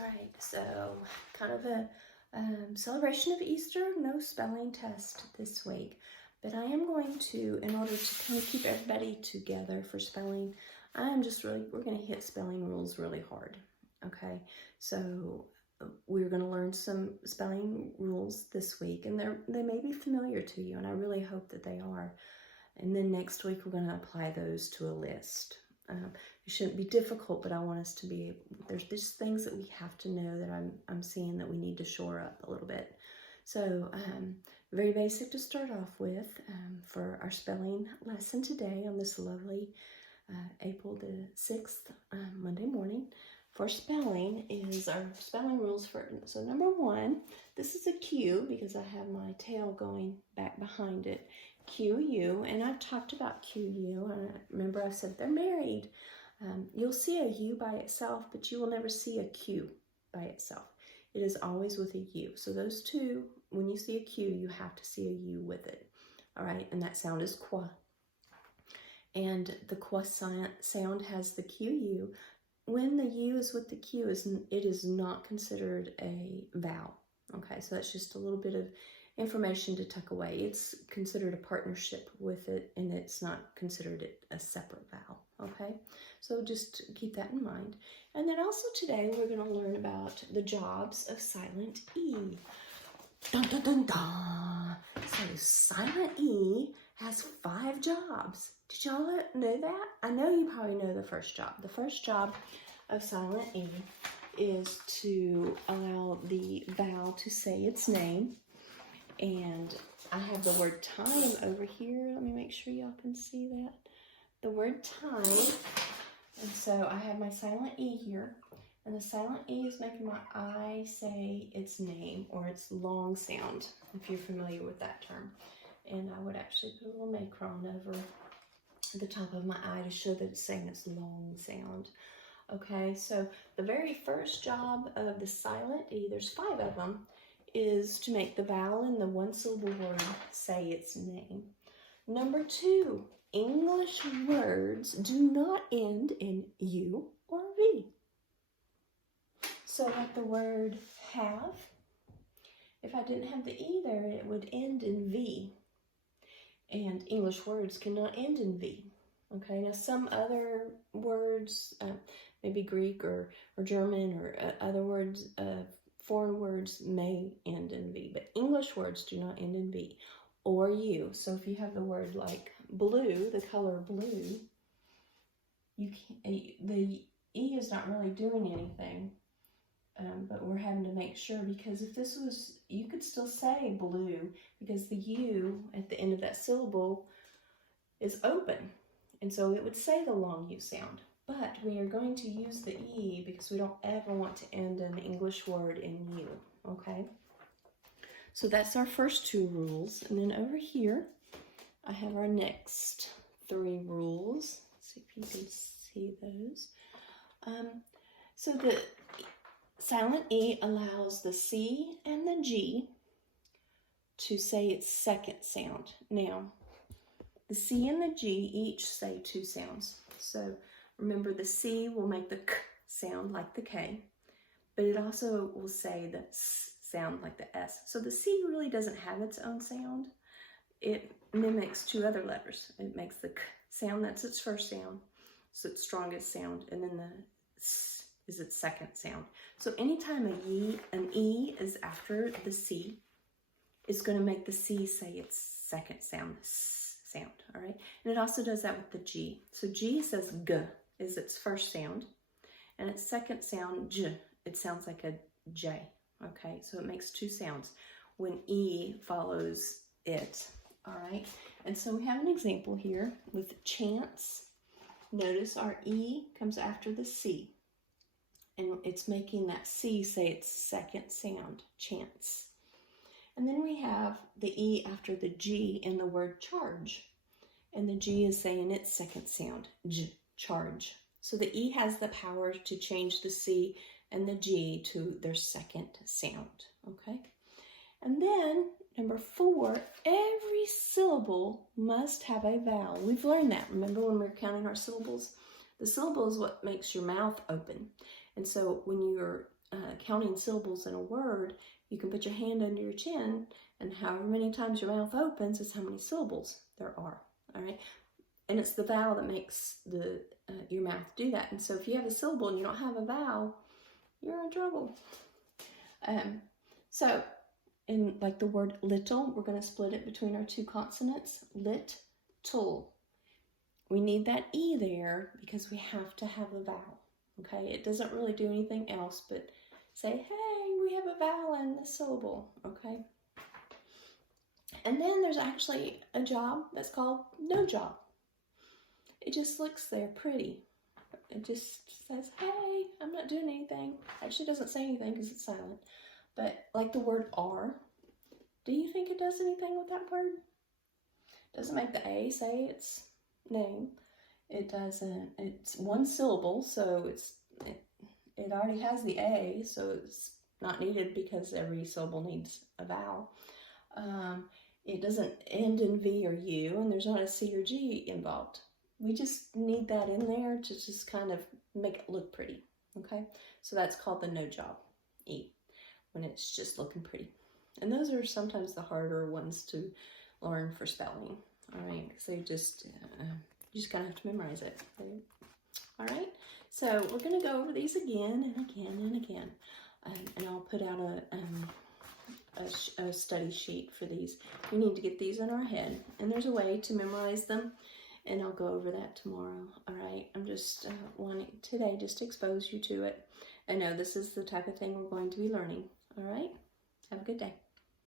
Alright, so kind of a celebration of Easter, no spelling test this week. But I am going to, in order to kind of keep everybody together for spelling, we're going to hit spelling rules really hard. Okay, so we're going to learn some spelling rules this week, and they may be familiar to you, and I really hope that they are. And then next week we're going to apply those to a list. It shouldn't be difficult, but I want us to be, there's just things that we have to know that I'm seeing that we need to shore up a little bit. So very basic to start off with for our spelling lesson today on this lovely April the 6th, Monday morning. For spelling is our spelling rules for, so number one, this is a Q because I have my tail going back behind it. QU, and I've talked about QU, and remember I said they're married. You'll see a U by itself, but you will never see a Q by itself. It is always with a U. So those two, when you see a Q, you have to see a U with it. All right, and that sound is qua. And the qua sound has the QU. When the U is with the Q, it is not considered a vowel. Okay, so that's just a little bit of information to tuck away. It's considered a partnership with it, and it's not considered a separate vowel. Okay, so just keep that in mind. And then also today we're going to learn about the jobs of silent E. Dun, dun, dun, dun. So silent E has 5 jobs. Did y'all know that? I know you probably know the first job. The first job of silent E is to allow the vowel to say its name. And I have the word time over here. Let me make sure y'all can see that. The word time. And so I have my silent E here. And the silent E is making my I say its name, or its long sound, if you're familiar with that term. And I would actually put a little macron over the top of my I to show that it's saying its long sound. Okay, so the very first job of the silent E, there's 5 of them, is to make the vowel in the one-syllable word say its name. Number 2, English words do not end in U or V. So like the word have, if I didn't have the E there, it would end in V. And English words cannot end in V. Okay, now some other words, maybe Greek or German or other words, foreign words may end in V, but English words do not end in V or U. So if you have the word like blue, the color blue, you can't, the E is not really doing anything, but we're having to make sure, because if this was, you could still say blue because the U at the end of that syllable is open, and so it would say the long U sound. But we are going to use the E because we don't ever want to end an English word in U, okay? So that's our first 2 rules. And then over here, I have our next 3 rules. Let's see if you can see those. So the silent E allows the C and the G to say its second sound. Now, the C and the G each say 2 sounds. So remember, the C will make the K sound like the K, but it also will say the S sound like the S. So the C really doesn't have its own sound. It mimics 2 other letters. It makes the K sound, that's its first sound, so its strongest sound, and then the S is its second sound. So anytime an E is after the C, it's going to make the C say its second sound, the S sound, all right? And it also does that with the G. So G says G is its first sound, and its second sound, J, it sounds like a J, okay? So it makes 2 sounds when E follows it, all right? And so we have an example here with chance. Notice our E comes after the C, and it's making that C say its second sound, chance. And then we have the E after the G in the word charge, and the G is saying its second sound, J, charge. So the E has the power to change the C and the G to their second sound, okay? And then, number 4, every syllable must have a vowel. We've learned that. Remember when we were counting our syllables? The syllable is what makes your mouth open. And so when you're counting syllables in a word, you can put your hand under your chin, and however many times your mouth opens is how many syllables there are. All right, and it's the vowel that makes the your mouth do that. And so if you have a syllable and you don't have a vowel, you're in trouble. So in like the word little, we're going to split it between our two consonants. Lit-tle. We need that E there because we have to have a vowel. Okay, it doesn't really do anything else but say, hey, we have a vowel in this syllable. Okay. And then there's actually a job that's called no job. It just looks there pretty. It just says, hey, I'm not doing anything. Actually doesn't say anything because it's silent. But like the word are, do you think it does anything with that word? It doesn't make the A say its name. It doesn't, it's one syllable, so it already has the A, so it's not needed because every syllable needs a vowel. It doesn't end in V or U, and there's not a C or G involved. We just need that in there to just kind of make it look pretty, okay? So that's called the no job, E, when it's just looking pretty. And those are sometimes the harder ones to learn for spelling, all right? Because they just, you just kind of have to memorize it, right? All right, so we're gonna go over these again and again and again. And I'll put out a study sheet for these. We need to get these in our head, and there's a way to memorize them, and I'll go over that tomorrow. All right, I'm just wanting today just to expose you to it. I know this is the type of thing we're going to be learning. All right, have a good day.